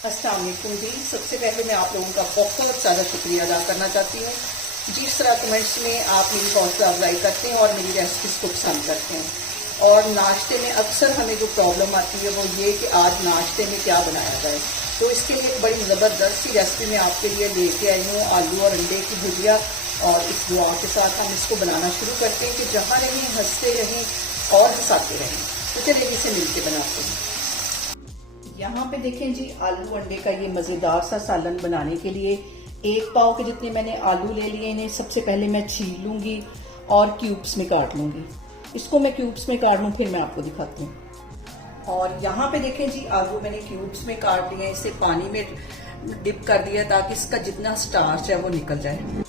अस्सलाम वालेकुम जी। सबसे पहले मैं आप लोगों का बहुत ज़्यादा शुक्रिया अदा करना चाहती हूँ। जिस तरह कमेंट्स में आप मेरी हौसला अफजाई करते हैं और मेरी रेसिपीज़ को पसंद करते हैं। और नाश्ते में अक्सर हमें जो प्रॉब्लम आती है वो ये कि आज नाश्ते में क्या बनाया जाए। तो इसके लिए एक बड़ी ज़बरदस्त सी रेसिपी मैं आपके लिए लेके आई हूँ, आलू और अंडे की भुजिया। और इस दुआ के साथ हम इसको बनाना शुरू करते हैं कि जहाँ रहें हंसते रहें और हंसाते रहें। तो चलिए इसे मिलके बनाते हैं। यहाँ पे देखें जी, आलू अंडे का ये मज़ेदार सा सालन बनाने के लिए 1 पाव के जितने मैंने आलू ले लिए। इन्हें सबसे पहले मैं छील लूँगी और क्यूब्स में काट लूँगी। इसको मैं क्यूब्स में काट लूँ, फिर मैं आपको दिखाती हूँ। और यहाँ पे देखें जी, आलू मैंने क्यूब्स में काट लिए। इसे पानी में डिप कर दिया ताकि इसका जितना स्टार्च है वो निकल जाए।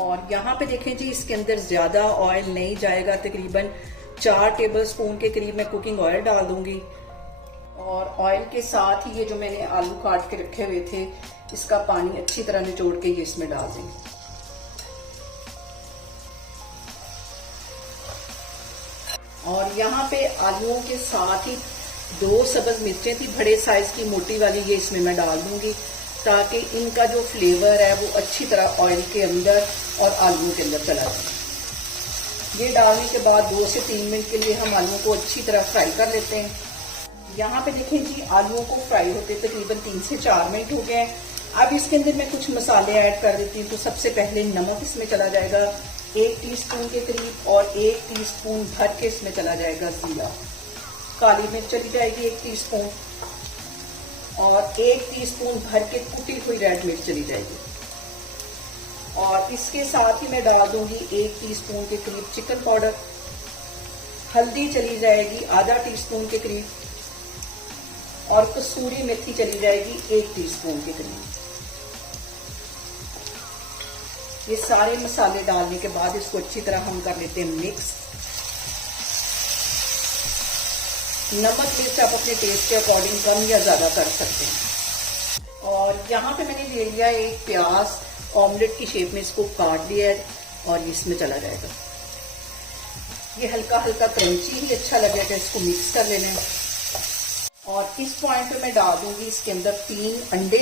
और यहाँ पे देखें जी, इसके अंदर ज़्यादा ऑयल नहीं जाएगा, तकरीबन 4 टेबलस्पून के करीब मैं कुकिंग ऑयल डाल दूँगी। और ऑयल के साथ ही ये जो मैंने आलू काट के रखे हुए थे, इसका पानी अच्छी तरह निचोड़ के ये इसमें डाल देंगे। और यहाँ पे आलूओं के साथ ही 2 सब्ज मिर्चें थी बड़े साइज की मोटी वाली, ये इसमें मैं डाल दूंगी ताकि इनका जो फ्लेवर है वो अच्छी तरह ऑयल के अंदर और आलूओं के अंदर चला जाए। ये डालने के बाद 2 से 3 मिनट के लिए हम आलूओं को अच्छी तरह फ्राई कर लेते हैं। यहाँ पे देखें जी, आलूओं को फ्राई होते तकरीबन 3 से 4 मिनट हो गए हैं। अब इसके अंदर मैं कुछ मसाले ऐड कर देती हूँ। तो सबसे पहले नमक इसमें चला जाएगा 1 टीस्पून के करीब, और 1 टीस्पून भर के इसमें चला जाएगा जीरा। काली मिर्च चली जाएगी 1 टीस्पून, और 1 टीस्पून भर के कुटी हुई रेड मिर्च चली जाएगी। और इसके साथ ही मैं डाल दूंगी 1 टीस्पून के करीब चिकन पाउडर। हल्दी चली जाएगी आधा टीस्पून के करीब, और कसूरी मेथी चली जाएगी 1 टीस्पून के करीब। ये सारे मसाले डालने के बाद इसको अच्छी तरह हम कर लेते हैं मिक्स। नमक मिर्च आप अपने टेस्ट के अकॉर्डिंग कम या ज्यादा कर सकते हैं। और यहाँ पे मैंने ले लिया 1 प्याज, ऑमलेट की शेप में इसको काट दिया है और इसमें चला जाएगा। ये हल्का हल्का क्रंची ही अच्छा लगेगा, इसको मिक्स कर लेना है। और इस पॉइंट पे मैं डाल दूंगी इसके अंदर 3 अंडे।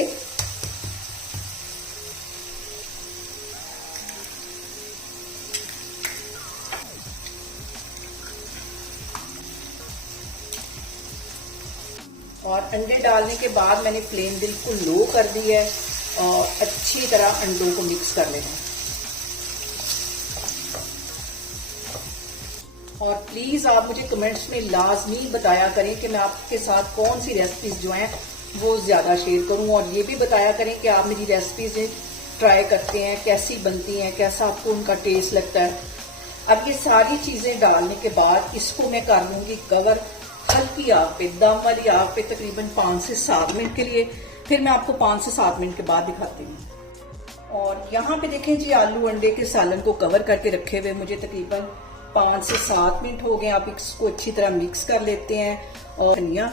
और अंडे डालने के बाद मैंने फ्लेम बिल्कुल लो कर दी है और अच्छी तरह अंडों को मिक्स कर लेना है। और प्लीज आप मुझे कमेंट्स में लाजमी बताया करें कि मैं आपके साथ कौन सी रेसिपीज जो हैं वो ज्यादा शेयर करूं। और ये भी बताया करें कि आप मेरी रेसिपीज ट्राई करते हैं, कैसी बनती हैं, कैसा आपको उनका टेस्ट लगता है। अब ये सारी चीजें डालने के बाद इसको मैं कर लूंगी कवर हल्की आग पे, दम वाली आग पे, तकरीबन 5 से 7 मिनट के लिए। फिर मैं आपको 5 से 7 मिनट के बाद दिखाती हूँ। और यहाँ पे देखें जी, आलू अंडे के सालन को कवर करके रखे हुए मुझे तकरीबन 5 से 7 मिनट हो गए। आप इसको अच्छी तरह मिक्स कर लेते हैं। और धनिया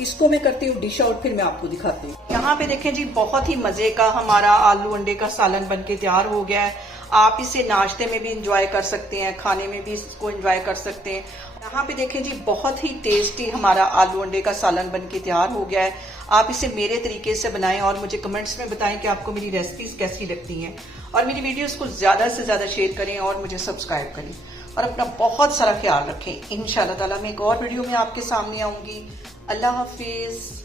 इसको मैं करती हूँ डिश आउट, फिर मैं आपको दिखाती हूँ। यहाँ पे देखें जी, बहुत ही मजे का हमारा आलू अंडे का सालन बनके तैयार हो गया है। आप इसे नाश्ते में भी इंजॉय कर सकते हैं, खाने में भी इसको इंजॉय कर सकते हैं। यहाँ पे देखें जी, बहुत ही टेस्टी हमारा आलू अंडे का सालन बनके तैयार हो गया है। आप इसे मेरे तरीके से बनाएं और मुझे कमेंट्स में बताएं कि आपको मेरी रेसिपीज कैसी लगती हैं। और मेरी वीडियोस को ज्यादा से ज्यादा शेयर करें और मुझे सब्सक्राइब करें। और अपना बहुत सारा ख्याल रखें। इंशाल्लाह ताला मैं एक और वीडियो में आपके सामने आऊंगी। अल्लाह हाफिज।